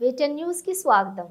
వీటెన్ news కి స్వాగతం.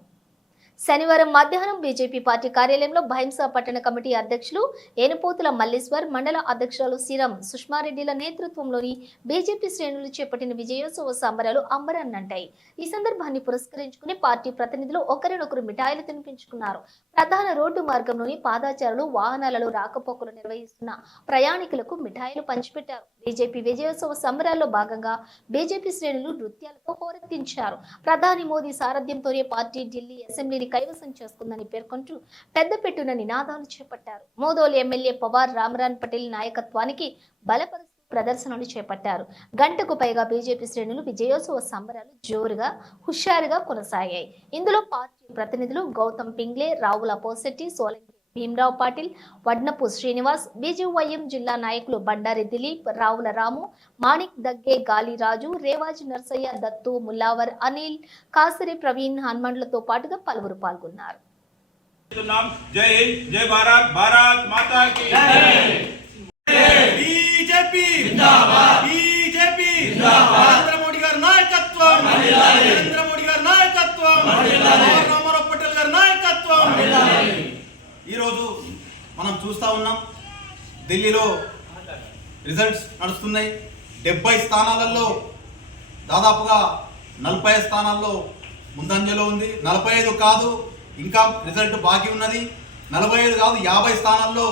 శనివారం మధ్యాహ్నం బీజేపీ పార్టీ కార్యాలయంలో భైంసా పట్టణ కమిటీ అధ్యక్షులు ఏనుపోతుల మల్లేశ్వర్, మండల అధ్యక్షురాలు శ్రీరామ్ సుష్మారెడ్డిల నేతృత్వంలోని బీజేపీ శ్రేణులు చేపట్టిన విజయోత్సవ సంబరాలు అంబరాన్నంటాయి. ఈ సందర్భాన్ని పురస్కరించుకుని పార్టీ ప్రతినిధులు ఒకరినొకరు మిఠాయిలు తినిపించుకున్నారు. ప్రధాన రోడ్డు మార్గంలోని పాదాచారులు వాహనాలలో రాకపోకలు నిర్వహిస్తున్న ప్రయాణికులకు మిఠాయిలు పంచిపెట్టారు. బీజేపీ విజయోత్సవ సంబరాల్లో భాగంగా బీజేపీ శ్రేణులు నృత్యాలతో హోరెత్తించారు. ప్రధాని మోదీ సారథ్యంతోనే పార్టీ ఢిల్లీ అసెంబ్లీని కైవసం చేసుకుందని పేర్కొంటూ పెద్దపెట్టున నినాదాలు చేపట్టారు. మోదోల్ ఎమ్మెల్యే పవార్ రామరాన్ పటేల్ నాయకత్వానికి బలపరుస్తూ ప్రదర్శనలు చేపట్టారు. గంటకు పైగా బీజేపీ శ్రేణులు విజయోత్సవ సంబరాలు జోరుగా హుషారుగా కొనసాగాయి. ఇందులో పార్టీ ప్రతినిధులు గౌతమ్ పింగ్లే, రావుల పోసెట్టి, సోలంకి భీమరావు పాటిల్, వడ్నపు శ్రీనివాస్, బీజేవైఎం జిల్లా నాయకులు బండారి దిలీప్, రావుల రాము, మాణిక్ దగ్గే, గాలిరాజు, రేవాజు నర్సయ్య, దత్తు, ముల్లావర్, అనిల్, కాసరి ప్రవీణ్, హనుమండ్లతో పాటుగా పలువురు పాల్గొన్నారు. జై జై భారత్, భారత్ మాతా కీ జై. బీజేపీ జిందాబాద్, బీజేపీ జిందాబాద్. నరేంద్ర మోడీ గారి నాయకత్వం వర్ధిల్లాలి, నరేంద్ర మోడీ గారి నాయకత్వం వర్ధిల్లాలి, రామారావు పటేల్ గారి నాయకత్వం వర్ధిల్లాలి. ఈరోజు మనం చూస్తూ ఉన్నాం, ఢిల్లీలో రిజల్ట్స్ నడుస్తున్నాయి. 70 స్థానాలలో దాదాపుగా 40 స్థానాల్లో ముందంజలో ఉంది. 45 కాదు, ఇంకా రిజల్ట్ బాకీ ఉన్నది. 45 కాదు, 50 స్థానాల్లో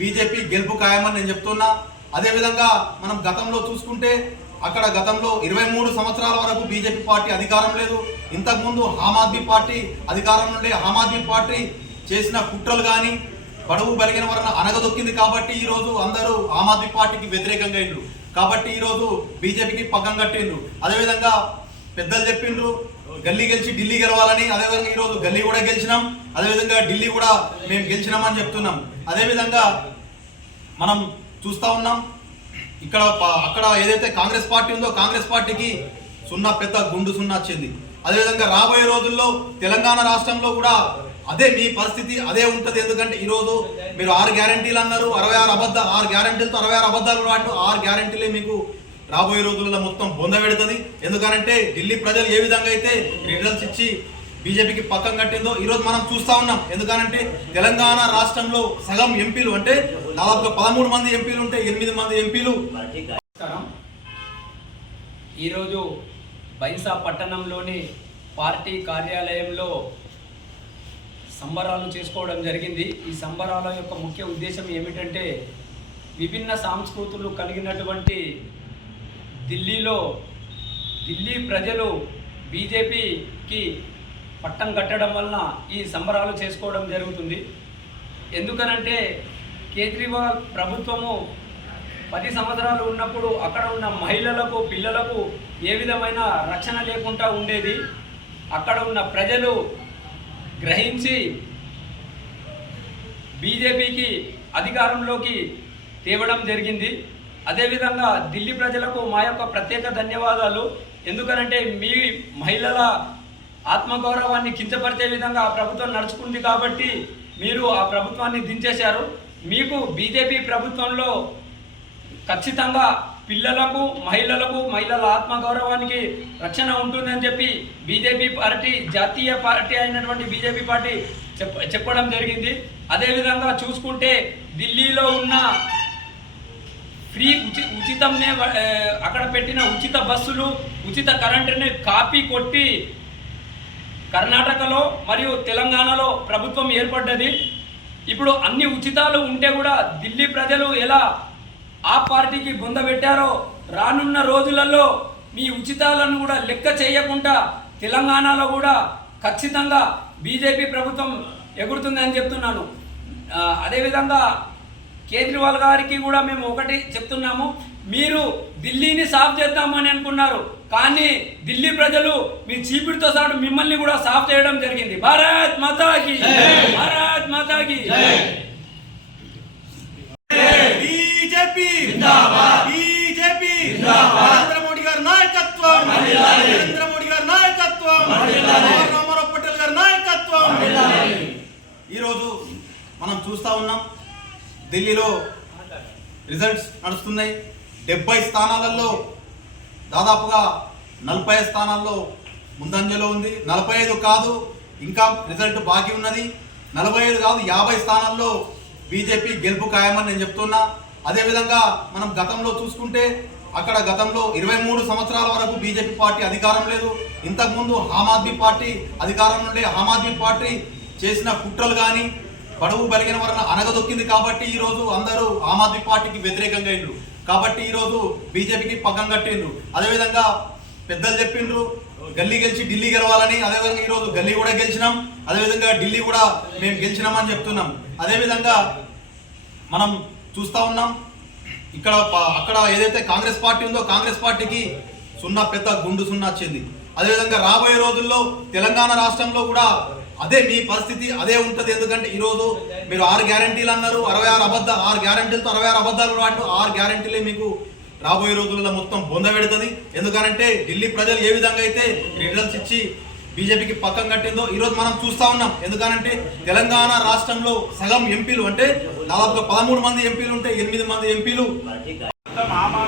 బీజేపీ గెలుపు ఖాయమని నేను చెప్తున్నా. అదేవిధంగా మనం గతంలో చూసుకుంటే అక్కడ గతంలో 23 సంవత్సరాల వరకు బీజేపీ పార్టీ అధికారం లేదు. ఇంతకుముందు ఆమ్ ఆద్మీ పార్టీ అధికారం నుండి ఆమ్ ఆద్మీ పార్టీ చేసిన కుట్రలు కానీ బడుగు బలిగిన వలన అనగదొక్కింది. కాబట్టి ఈరోజు అందరూ ఆమ్ ఆద్మీ పార్టీకి వ్యతిరేకంగా అయిండ్రు. కాబట్టి ఈరోజు బీజేపీకి పక్కం కట్టిండ్రు. అదేవిధంగా పెద్దలు చెప్పిండ్రు గల్లీ గెలిచి ఢిల్లీ గెలవాలని. అదేవిధంగా ఈరోజు గల్లీ కూడా గెలిచినాం, అదేవిధంగా ఢిల్లీ కూడా మేము గెలిచినామని చెప్తున్నాం. అదేవిధంగా మనం చూస్తూ ఉన్నాం, ఇక్కడ అక్కడ ఏదైతే కాంగ్రెస్ పార్టీ ఉందో కాంగ్రెస్ పార్టీకి పెద్ద గుండు సున్నా వచ్చింది. అదేవిధంగా రాబోయే రోజుల్లో తెలంగాణ రాష్ట్రంలో కూడా అదే మీ పరిస్థితి అదే ఉంటుంది. ఎందుకంటే ఈరోజు మీరు 6 గ్యారంటీలు అన్నారు, 6 గ్యారంటీలతో 66 అబద్ధాలు రాటు 6 గ్యారంటీలే మీకు రాబోయే రోజుల్లో మొత్తం బొంద పెడుతుంది. ఎందుకంటే ఢిల్లీ ప్రజలు ఏ విధంగా అయితే రిజల్ట్స్ ఇచ్చి బీజేపీకి పక్కం కట్టిందో ఈరోజు మనం చూస్తూ ఉన్నాం. ఎందుకంటే తెలంగాణ రాష్ట్రంలో సగం ఎంపీలు అంటే దాదాపుగా 13 మంది ఎంపీలు ఉంటే 8 మంది ఎంపీలు. ఈరోజు బైంసా పట్టణంలోని పార్టీ కార్యాలయంలో సంబరాలు చేసుకోవడం జరిగింది. ఈ సంబరాల యొక్క ముఖ్య ఉద్దేశం ఏమిటంటే విభిన్న సంస్కృతులు కలిగినటువంటి ఢిల్లీ ప్రజలు బీజేపీకి పట్టం కట్టడం వలన ఈ సంబరాలు చేసుకోవడం జరుగుతుంది. ఎందుకనంటే కేజ్రీవాల్ ప్రభుత్వము 10 సంవత్సరాలు ఉన్నప్పుడు అక్కడ ఉన్న మహిళలకు, పిల్లలకు ఏ విధమైన రక్షణ లేకుండా ఉండేది. అక్కడ ఉన్న ప్రజలు గ్రహించి బీజేపీకి అధికారంలోకి తేవడం జరిగింది. అదేవిధంగా ఢిల్లీ ప్రజలకు మా యొక్క ప్రత్యేక ధన్యవాదాలు. ఎందుకనంటే మీ మహిళల ఆత్మగౌరవాన్ని కించపరిచే విధంగా ఆ ప్రభుత్వం నడుచుకుంది కాబట్టి మీరు ఆ ప్రభుత్వాన్ని దించేశారు. మీకు బీజేపీ ప్రభుత్వంలో ఖచ్చితంగా పిల్లలకు, మహిళల ఆత్మగౌరవానికి రక్షణ ఉంటుందని చెప్పి బీజేపీ పార్టీ, జాతీయ పార్టీ అయినటువంటి బీజేపీ పార్టీ చెప్పడం జరిగింది. అదేవిధంగా చూసుకుంటే ఢిల్లీలో ఉన్న ఉచితంనే అక్కడ పెట్టిన ఉచిత బస్సులు, ఉచిత కరెంటుని కాపీ కొట్టి కర్ణాటకలో మరియు తెలంగాణలో ప్రభుత్వం ఏర్పడ్డది. ఇప్పుడు అన్ని ఉచితాలు ఉంటే కూడా ఢిల్లీ ప్రజలు ఎలా ఆ పార్టీకి బొందబెట్టారో రానున్న రోజులలో మీ ఉచితాలను కూడా లెక్క చేయకుండా తెలంగాణలో కూడా ఖచ్చితంగా బీజేపీ ప్రభుత్వం ఎగురుతుందని చెప్తున్నాను. అదేవిధంగా కేజ్రీవాల్ గారికి కూడా మేము ఒకటి చెప్తున్నాము, మీరు ఢిల్లీని సాఫ్ చేద్దామని అనుకున్నారు, కానీ ఢిల్లీ ప్రజలు మీ చీపిడితో సాటు మిమ్మల్ని కూడా సాఫ్ చేయడం జరిగింది. భారత్ మాతాకి, భారత్ మాతాకి. బీజేపీ జిందాబాద్, బీజేపీ జిందాబాద్. నరేంద్ర మోడీ గారి నాయకత్వం వర్ధిల్లాలి, నరేంద్ర మోడీ గారి నాయకత్వం వర్ధిల్లాలి, రామారావు పటేల్ గారి నాయకత్వం వర్ధిల్లాలి. ఈరోజు మనం చూస్తూ ఉన్నాం, ఢిల్లీలో రిజల్ట్స్ నడుస్తున్నాయి. 70 స్థానాలలో దాదాపుగా 40 స్థానాల్లో ముందంజలో ఉంది. 45 కాదు, ఇంకా రిజల్ట్ బాకీ ఉన్నది. 45 కాదు 50 స్థానాల్లో బీజేపీ గెలుపు ఖాయమని నేను చెప్తున్నా. అదేవిధంగా మనం గతంలో చూసుకుంటే అక్కడ గతంలో 23 సంవత్సరాల వరకు బీజేపీ పార్టీ అధికారం లేదు. ఇంతకుముందు ఆమ్ ఆద్మీ పార్టీ అధికారం నుండి ఆమ్ ఆద్మీ పార్టీ చేసిన కుట్రలు కానీ బడుగు బలిగిన వలన అనగదొక్కింది. కాబట్టి ఈరోజు అందరూ ఆమ్ ఆద్మీ పార్టీకి వ్యతిరేకంగా అయ్యిండ్రు. కాబట్టి ఈరోజు బీజేపీకి పక్కం కట్టిండ్రు. అదేవిధంగా పెద్దలు చెప్పిండ్రు గల్లీ గెలిచి ఢిల్లీ గెలవాలని. అదేవిధంగా ఈరోజు గల్లీ కూడా గెలిచినాం, అదేవిధంగా ఢిల్లీ కూడా మేము గెలిచినామని చెప్తున్నాం. అదేవిధంగా మనం చూస్తూ ఉన్నాం ఇక్కడ అక్కడ ఏదైతే కాంగ్రెస్ పార్టీ ఉందో కాంగ్రెస్ పార్టీకి సున్నా పెద్ద గుండు సున్నా వచ్చింది. అదేవిధంగా రాబోయే రోజుల్లో తెలంగాణ రాష్ట్రంలో కూడా అదే మీ పరిస్థితి అదే ఉంటుంది. ఎందుకంటే ఈరోజు మీరు 6 గ్యారంటీలు అన్నారు, 6 గ్యారంటీలతో 66 అబద్ధాలు రాటు 6 గ్యారంటీలే మీకు రాబోయే రోజుల్లో మొత్తం బొంద పెడుతుంది. ఎందుకంటే ఢిల్లీ ప్రజలు ఏ విధంగా అయితే రిజల్ట్స్ ఇచ్చి బీజేపీకి పక్కం కట్టిందో ఈరోజు మనం చూస్తూ ఉన్నాం. ఎందుకంటే తెలంగాణ రాష్ట్రంలో సగం ఎంపీలు అంటే దాదాపుగా 13 మంది ఎంపీలు ఉంటే 8 మంది ఎంపీలు ఆమ్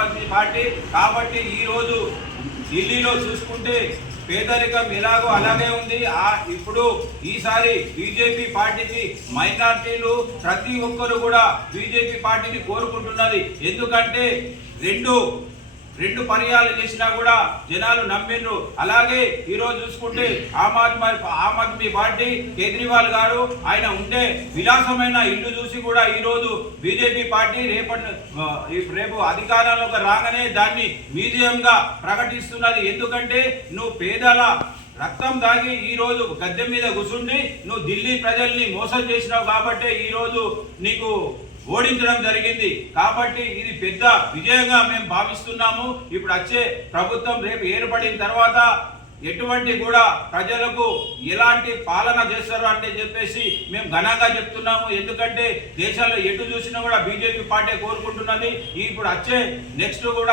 ఆద్మీ పార్టీ. కాబట్టి ఈరోజు ఢిల్లీలో చూసుకుంటే పేదరికం ఎలాగో అలాగే ఉంది. ఇప్పుడు ఈసారి బీజేపీ పార్టీకి మైనార్టీలు ప్రతి ఒక్కరు కూడా బీజేపీ పార్టీని కోరుకుంటున్నది. ఎందుకంటే రెండు పర్యాలు చేసినా కూడా జనాలు నమ్మిండ్రు. అలాగే ఈరోజు చూసుకుంటే ఆమ్ ఆద్మీ పార్టీ కేజ్రీవాల్ గారు ఆయన ఉండే విలాసమైన ఇల్లు చూసి కూడా ఈరోజు బీజేపీ పార్టీ రేపు అధికారంలోకి రాగానే దాన్ని మ్యూజియంగా ప్రకటిస్తున్నది. ఎందుకంటే నువ్వు పేదల రక్తం దాగి ఈరోజు గద్దె మీద కూర్చుండి నువ్వు ఢిల్లీ ప్రజల్ని మోసం చేసినావు. కాబట్టి ఈరోజు నీకు ఓడించడం జరిగింది. కాబట్టి ఇది పెద్ద విజయంగా మేము భావిస్తున్నాము. ఇప్పుడు వచ్చే ప్రభుత్వం రేపు ఏర్పడిన తర్వాత ఎటువంటి కూడా ప్రజలకు ఎలాంటి పాలన చేస్తారు అంటే చెప్పేసి మేము ఘనంగా చెప్తున్నాము. ఎందుకంటే దేశంలో ఎటు చూసినా కూడా బీజేపీ పార్టీ కోరుకుంటున్నది. ఇప్పుడు వచ్చే నెక్స్ట్ కూడా